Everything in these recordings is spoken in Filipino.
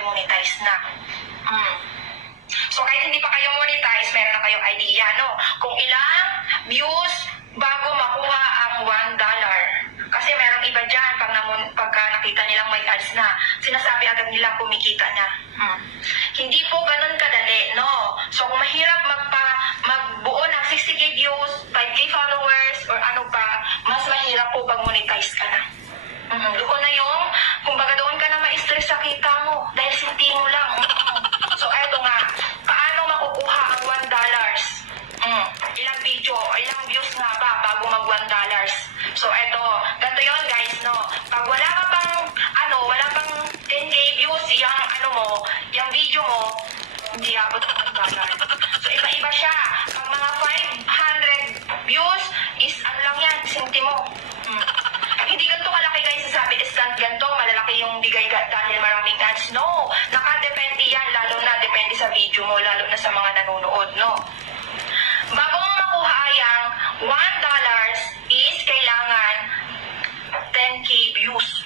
ay monetize na. So kahit hindi pa kayo monetize, meron na kayong idea, no? Kung ilang views bago makuha ang $1. Kasi merong iba dyan, pagka nakita nilang may ads na, sinasabi agad nila kumikita na. Hindi po ganun kadali, no? So kung mahirap magbuo ng 60k views, 5k followers, or ano pa, mas mahirap po pag monetize ka na. Doon na yung, kumbaga doon ka na ma-stress sa kita mo, dahil sinti mo lang. So eto nga, paano makukuha ang $1? Ilang video, ilang views nga ba bago mag $1? So eto, ganito yun guys, no? Pag wala ka pang, wala pang 10k views, yung video mo, hindi abot ng $1. So iba-iba siya. Pag mga 500 views is lang yan, sentimo. Hindi ganito kalaki guys, sabi instant ganito, malalaki yung bigay dahil maraming ads. No, nakadepende yan, lalo na depende sa video mo, lalo na sa mga nanonood, no? Bago mo makuha yung $1 is kailangan 10k views.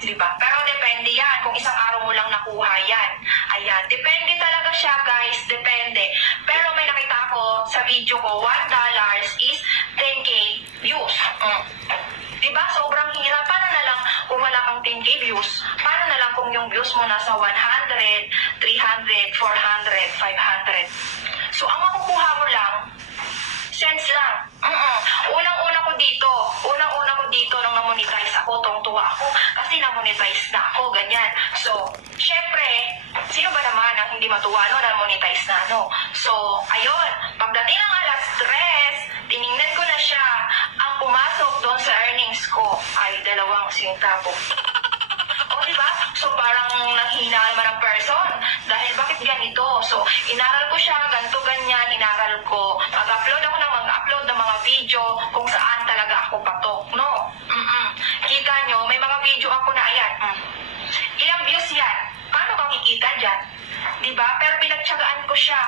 Diba? Pero depende yan, kung isang araw mo lang nakuha yan. Ayan, depende talaga siya guys, depende. Pero may nakita ko sa video ko, $1 is 10k views. Diba? Sobrang hirap. Paano na lang kung wala kang 10k views? Paano na lang kung yung views mo nasa 100, 300, 400, 500? So, ang makukuha mo lang, cents lang. Unang-una ko dito nung na-monetize ako, tungtuwa ako kasi na-monetize na ako, ganyan. So, syempre, sino ba naman ang hindi matuwa no, na-monetize na, no? So, ayun, pagdating ng alas 3, tiningnan ko na siya. Ang pumasok doon sa earnings ko ay 2 centavo. O, diba? So, parang nanghina naman ang person. Dahil bakit ganito? So, inaral ko siya, ganyan, inaral ko. Mag-upload ako ng mga video kung saan talaga ako patok, no? Kita nyo, may mga video ako na ayan. Ilang views yan? Paano kang kikita dyan? Diba? Pero pinagtsagaan ko siya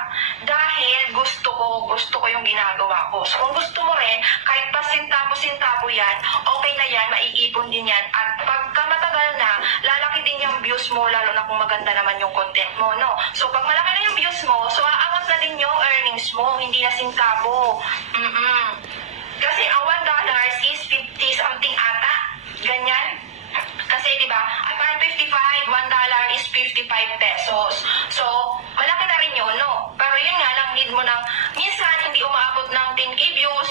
dahil gusto ko yung ginagawa ko. So kung gusto mo rin, kahit pa sintabo-sintabo yan, okay na yan, maiipon din yan. At pagka matagal na, lalaki din yung views mo, lalo na kung maganda naman yung content mo, no? So pag malaki na yung views mo, so aangat na din yung earnings mo, hindi na sintabo. Kasi ang $1 is 50 something ata. Ganyan. Kasi diba, ay parang 55, $1 is 55 pesos. So, malaki na rin yun, no? Pero yun nga lang, need mo ng, minsan hindi umaabot ng 10k views.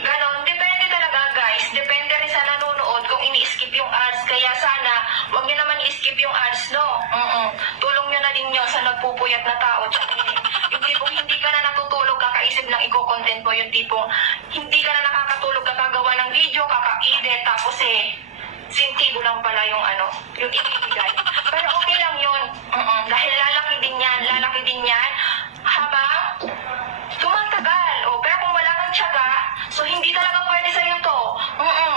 Ganon, depende talaga guys. Depende rin sa nanonood kung ini-skip yung ads. Kaya sana, wag nyo naman i-skip yung ads, no? Tulong nyo na din yun sa nagpupuyat na tao. Yung tipong hindi ka na natutulog kakaisip ng i-content mo. Yung tipong hindi ka na nakakatulog kakagawa ng video, kaka-edit, tapos sentibo lang pala yung yung ibibigay. Pero okay lang yun. Dahil lalaki din yan habang tumatagal. Pero kung wala kang tiyaga, so hindi talaga pwede sa'yo to.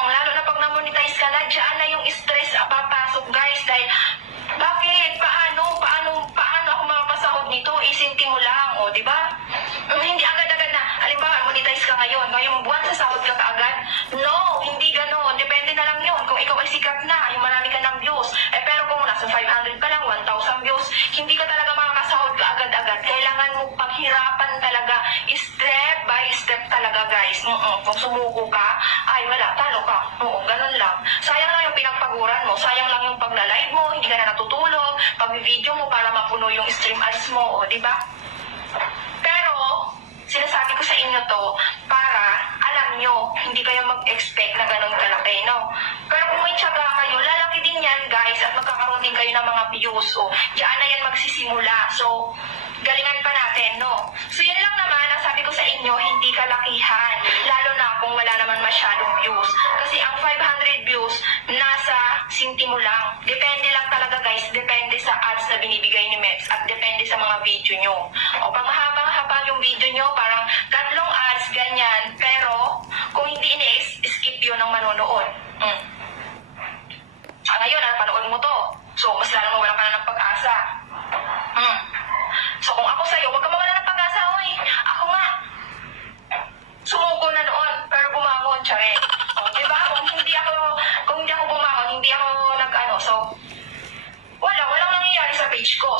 Lalo na pag na-monetize ka na, dyan na yung stress papasok guys. Dahil, bakit? Paano ako makapasahod nito? Isinti mo lang, diba? Hindi agad-agad na, halimbawa, monetize ka ngayon, ngayong buwan sasahod ka kaagad? No, hindi gano'n. Depende na lang yun. Kung ikaw ay sikat na, yung marami ka ng views. Pero kung nasa 500 ka lang, 1,000 views, hindi ka talaga makakasahod ka agad-agad. Kailangan mo paghirapan talaga, step by step talaga guys. Kung sumuko ka, ay wala, talo ka. Ganun lang. Sayang lang yung pinagpaguran mo, sayang lang yung pagla-live mo, hindi ka na natutulog, pag-video mo para mapuno yung stream ads mo, diba? Pero, sinasabi ko sa inyo to para alam nyo, hindi kayo mag-expect na ganun kalaki, no? Pero kung may tiyaga kayo, lalaki din yan, guys, at magkakaroon din kayo ng mga views. Diyan na yan magsisimula. So, galingan pa natin, no? So, yan lang naman, ang sabi ko sa inyo, hindi kalakihan. Lalo na kung wala naman masyadong views. Kasi ang 500 views, nasa sintimo lang. Depende lang talaga, guys. Depende sa ads na binibigay ni Meps at depende sa mga video nyo. Pag mahaba-haba yung video nyo, parang 3 ads, ganyan. Pero, kung hindi ini-skip yun ng manonood. Ngayon, panood mo to. So, mas lalong mawalan ka na ng pag-asa. So, kung ako sa'yo, huwag ka mawala ng pag-asa, oy. Ako nga. Sumuko na noon, pero bumangon, tsare. Diba? Kung hindi ako bumangon, hindi ako so, walang nangyayari sa page ko.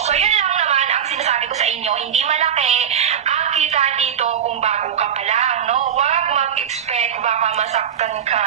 nasaktan ka.